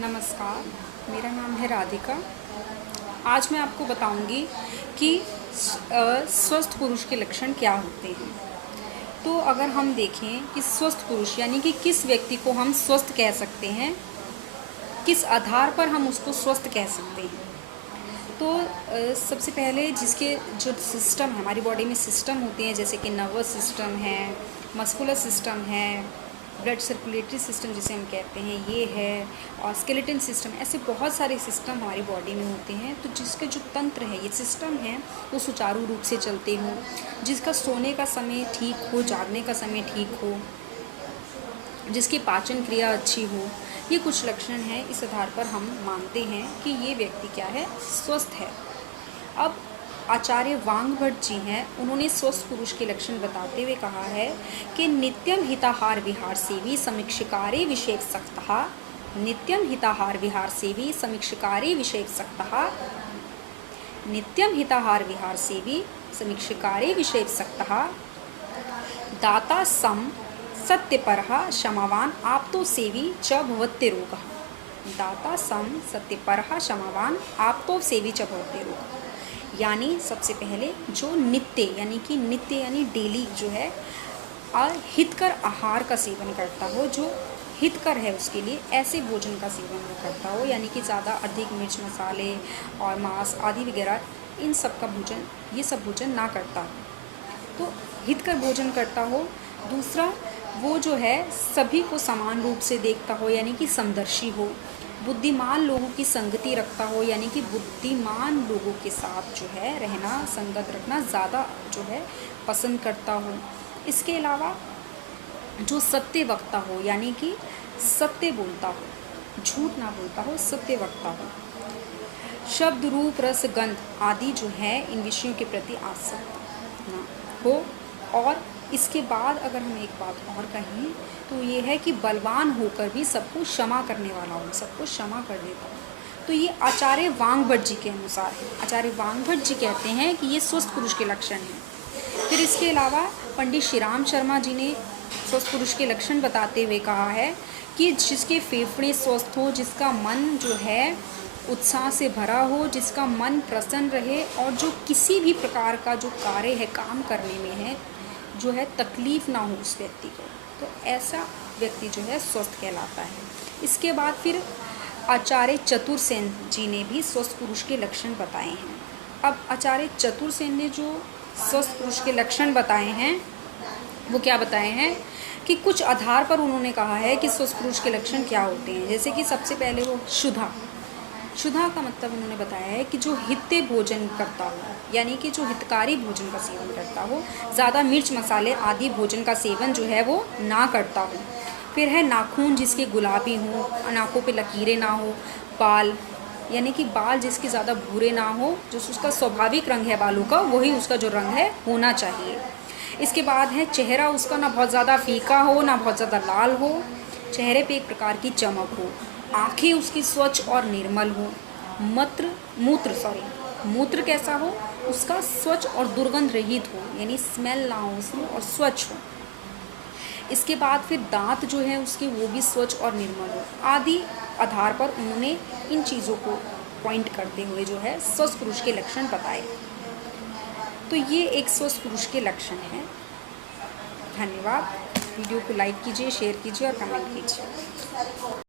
नमस्कार, मेरा नाम है राधिका। आज मैं आपको बताऊंगी कि स्वस्थ पुरुष के लक्षण क्या होते हैं। तो अगर हम देखें कि स्वस्थ पुरुष यानी कि किस व्यक्ति को हम स्वस्थ कह सकते हैं, किस आधार पर हम उसको स्वस्थ कह सकते हैं। तो सबसे पहले जिसके जो सिस्टम है, हमारी बॉडी में सिस्टम होते हैं, जैसे कि नर्वस सिस्टम है, मस्कुलर सिस्टम है, ब्लड सर्कुलेटरी सिस्टम जिसे हम कहते हैं ये है, और स्केलेटन सिस्टम, ऐसे बहुत सारे सिस्टम हमारी बॉडी में होते हैं। तो जिसके जो तंत्र है, ये सिस्टम है, वो सुचारू रूप से चलते हों, जिसका सोने का समय ठीक हो, जागने का समय ठीक हो, जिसकी पाचन क्रिया अच्छी हो, ये कुछ लक्षण हैं। इस आधार पर हम मानते हैं कि ये व्यक्ति क्या है, स्वस्थ है। अब आचार्य वांगभट्ट जी हैं, उन्होंने स्वस्थ पुरुष के लक्षण बताते हुए कहा है कि नित्यम हिताहार विहार सेवी समीक्षकारे विषेक सक्तः, नित्यम हिताहार विहार सेवी समीक्षकारे विषेक सक्तः, नित्यम हिताहार विहार सेवी समीक्षकारे विषेक सक्तः, दाता सम सत्यपरः क्षमावान आप्तो सेवी च भवत्ते रोगः, दाता सम सत्यपरः क्षमावान आप्तो सेवी च भवत्ते रोगः। यानी सबसे पहले जो नित्य यानी डेली जो है हितकर आहार का सेवन करता हो, जो हितकर है उसके लिए, ऐसे भोजन का सेवन वो करता हो, यानी कि ज़्यादा अधिक मिर्च मसाले और मांस आदि वगैरह इन सब का भोजन, ये सब भोजन ना करता हो, तो हितकर भोजन करता हो। दूसरा, वो जो है सभी को समान रूप से देखता हो, यानी कि समदर्शी हो, बुद्धिमान लोगों की संगति रखता हो, यानी कि बुद्धिमान लोगों के साथ जो है रहना, संगत रखना ज़्यादा जो है पसंद करता हो। इसके अलावा जो सत्य वक्ता हो, यानी कि सत्य बोलता हो, झूठ ना बोलता हो, सत्य वक्ता हो, शब्द रूप रस गंध आदि जो है इन विषयों के प्रति आसक्त ना हो। और इसके बाद अगर हम एक बात और कहें तो ये है कि बलवान होकर भी सबको क्षमा करने वाला हो, सबको क्षमा कर देता हो। तो ये आचार्य वांगभट्ट जी के अनुसार है। आचार्य वांगभट्ट जी कहते हैं कि ये स्वस्थ पुरुष के लक्षण हैं। फिर इसके अलावा पंडित श्रीराम शर्मा जी ने स्वस्थ पुरुष के लक्षण बताते हुए कहा है कि जिसके फेफड़े स्वस्थ हो, जिसका मन जो है उत्साह से भरा हो, जिसका मन प्रसन्न रहे, और जो किसी भी प्रकार का जो कार्य है, काम करने में है, जो है तकलीफ ना हो उस व्यक्ति को, तो ऐसा व्यक्ति जो है स्वस्थ कहलाता है। इसके बाद फिर आचार्य चतुर्सेन जी ने भी स्वस्थ पुरुष के लक्षण बताए हैं। अब आचार्य चतुर्सेन ने जो स्वस्थ पुरुष के लक्षण बताए हैं, वो क्या बताए हैं कि कुछ आधार पर उन्होंने कहा है कि स्वस्थ पुरुष के लक्षण क्या होते हैं। जैसे कि सबसे पहले वो क्षुधा का मतलब उन्होंने बताया है कि जो हित्य भोजन करता हो, यानी कि जो हितकारी भोजन का सेवन करता हो, ज़्यादा मिर्च मसाले आदि भोजन का सेवन जो है वो ना करता हो। फिर है नाखून जिसके गुलाबी हो, नाकों पे लकीरें ना हो, बाल यानी कि बाल जिसके ज़्यादा भूरे ना हो, जो उसका स्वाभाविक रंग है बालों का, वही उसका जो रंग है होना चाहिए। इसके बाद है चेहरा उसका ना बहुत ज़्यादा फीका हो, ना बहुत ज़्यादा लाल हो, चेहरे पे एक प्रकार की चमक हो, आँखें उसकी स्वच्छ और निर्मल हो, मूत्र कैसा हो, उसका स्वच्छ और दुर्गंध रहित हो, यानी स्मेल ना हो उसमें, और स्वच्छ हो। इसके बाद फिर दांत जो है उसके, वो भी स्वच्छ और निर्मल हो, आदि आधार पर उन्होंने इन चीज़ों को पॉइंट करते हुए जो है स्वस्थ पुरुष के लक्षण बताए। तो ये एक स्वस्थ पुरुष के लक्षण हैं। धन्यवाद। वीडियो को लाइक कीजिए, शेयर कीजिए और कमेंट कीजिए।